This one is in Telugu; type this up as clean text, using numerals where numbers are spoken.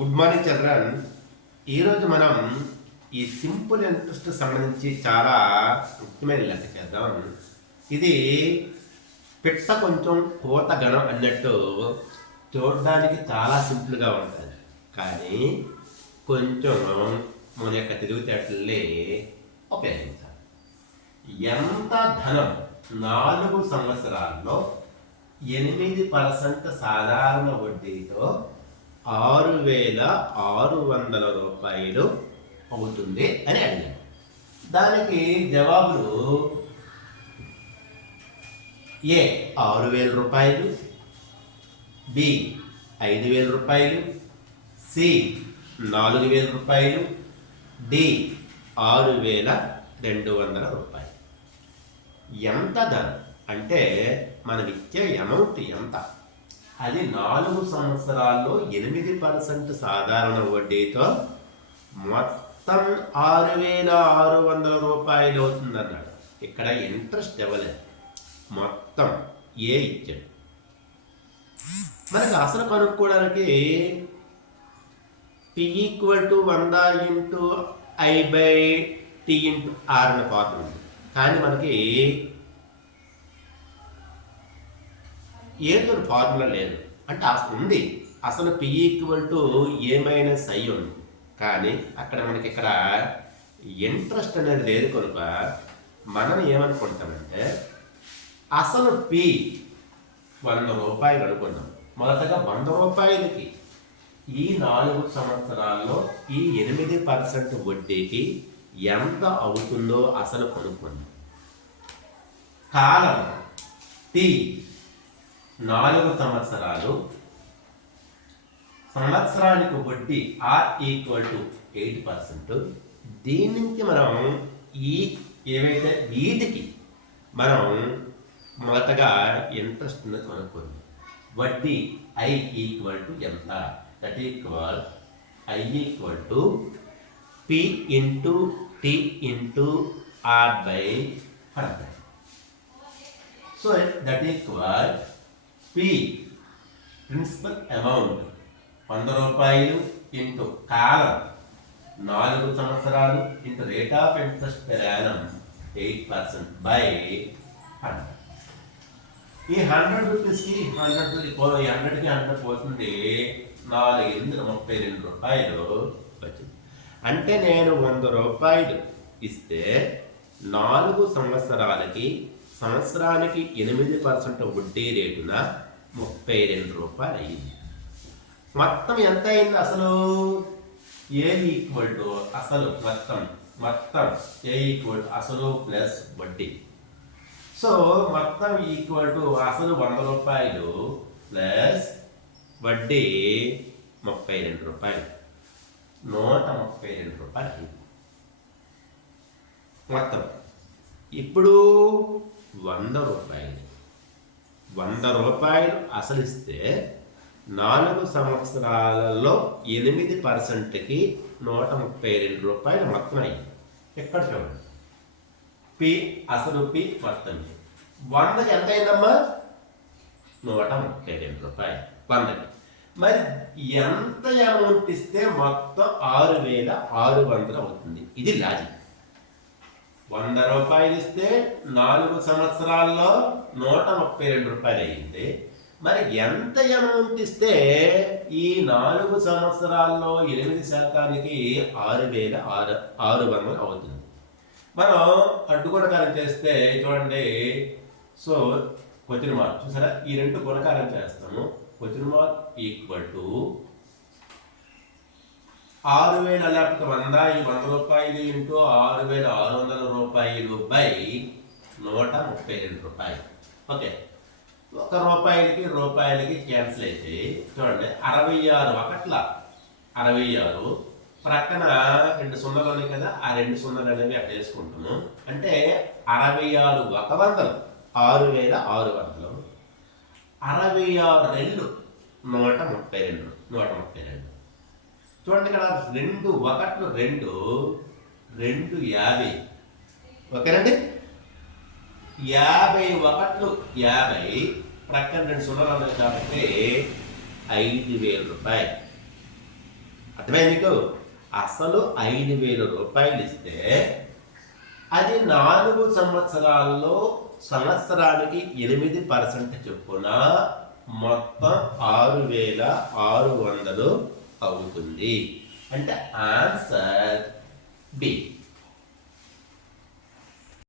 Good morning children. ఈరోజు మనం ఈ సింపుల్ ఇంట్రెస్ట్ సంబంధించి చాలా ముఖ్యమైన లెక్క చేద్దాం. ఇది పిట్ట కొంచెం కోత గణం అన్నట్టు చూడడానికి చాలా సింపుల్గా ఉంటుంది, కానీ కొంచెం మన యొక్క తెలివితేటల్ని ఉపయోగించాలి. ఎంత ధనం 4 సంవత్సరాల్లో 8% సాధారణ వడ్డీతో 6,600 రూపాయలు అవుతుంది అని అడిగాను. దానికి జవాబులు ఏ 6,000 రూపాయలు, బి 5,000 రూపాయలు, సి 4,000 రూపాయలు, డి 6,200 రూపాయలు. ఎంత ధనం అంటే మనం ఇచ్చే అమౌంట్ ఎంత? అది 4 సంవత్సరాల్లో 8% సాధారణ వడ్డీతో మొత్తం 6,600 రూపాయలు అవుతుందన్నాడు. ఇక్కడ ఇంట్రెస్ట్ ఇవ్వలేదు, మొత్తం ఏ ఇచ్చాడు. మనకు అసలు కనుక్కోవడానికి P = 100 × I/T × R అనే ఫార్ములా ఉంది, కానీ మనకి ఏదో ఫార్ములా లేదు. అంటే అసలు ఉంది, అసలు P = A - I ఉంది, కానీ అక్కడ మనకి ఇక్కడ ఇంట్రెస్ట్ అనేది లేదు కనుక మనం ఏమనుకుంటామంటే అసలు P 100 రూపాయలు అనుకున్నాం. మొదటగా 100 రూపాయలకి ఈ 4 సంవత్సరాల్లో ఈ 8% వడ్డీకి ఎంత అవుతుందో అసలు కనుక్కున్నాం. కాలం T 4 సంవత్సరాలు, సంవత్సరానికి వడ్డీ R = 8%. దీని నుంచి మనం ఈ ఏవైతే వీటికి మనం మొదటగా ఇంట్రెస్ట్ కనుక్కుంది. వడ్డీ I = ఎంత? That equal I = P × T × R/100. So that equal P principal amount 100 రూపాయలు ఇంటూ కాలం 4 సంవత్సరాలు into rate of interest per annum 8%/100. ఈ 100 రూపీస్కి 100కి 100 పోతుంది, 4,832 రూపాయలు వచ్చింది. అంటే నేను 100 రూపాయలు ఇస్తే 4 సంవత్సరాలకి సంవత్సరానికి 8% వడ్డీ రేటున 32 రూపాయలు అయ్యింది. మొత్తం ఎంత అయింది? అసలు ఏ అసలు మొత్తం ఏ అసలు ప్లస్ వడ్డీ. సో మొత్తం అసలు 100 రూపాయలు ప్లస్ వడ్డీ 32 రూపాయలు, 132 రూపాయలు అయింది మొత్తం. ఇప్పుడు 100 రూపాయలు అసలు ఇస్తే 4 సంవత్సరాలలో 8%కి 132 రూపాయలు మొత్తం అయింది. ఎక్కడ చూడండి, P అసలు P మొత్తం 100కి ఎంత అయిందమ్మా? 132 రూపాయలు 100కి. మరి ఎంత అమౌంట్ ఇస్తే మొత్తం 6,600 అవుతుంది? ఇది లాజిక్. 100 రూపాయలు ఇస్తే 4 సంవత్సరాల్లో 132 రూపాయలు అయ్యింది. మరి ఎంత అమౌంట్ ఇస్తే ఈ 4 సంవత్సరాల్లో 8%కి 6,600 అవుతుంది? మనం అడ్డు గుణకారం చేస్తే చూడండి. సో క్వశ్చన్ మార్క్ చూసారా, ఈ 2 గుణకారం చేస్తాము. క్వశ్చన్ మార్క్ = 6,000 లేకపోతే 100 ఈ 100 రూపాయలు ఇంటూ 6,600 రూపాయలు బై 132 రూపాయలు. ఓకే, 1 రూపాయలకి క్యాన్సిల్ అయితే చూడండి, 66 ఒకట్ల 66, ప్రక్కన 2 సున్నాలు ఉన్నాయి కదా, ఆ 2 సున్నాలు అనేవి అట్లా వేసుకుంటాము. అంటే 66 100, 6,600, 66 2 132. చూడండి ఇక్కడ 2 1 2 50. ఓకేనండి, 51 50, ప్రక్కన 2 సున్నాలు ఉన్నాయి కాబట్టి 5,000 రూపాయలు. అర్థమైంది మీకు? అసలు 5,000 రూపాయలు ఇస్తే అది 4 సంవత్సరాల్లో సంవత్సరానికి 8% చొప్పున మొత్తం 6,600 అవుతుంది. అంటే ఆన్సర్ బి.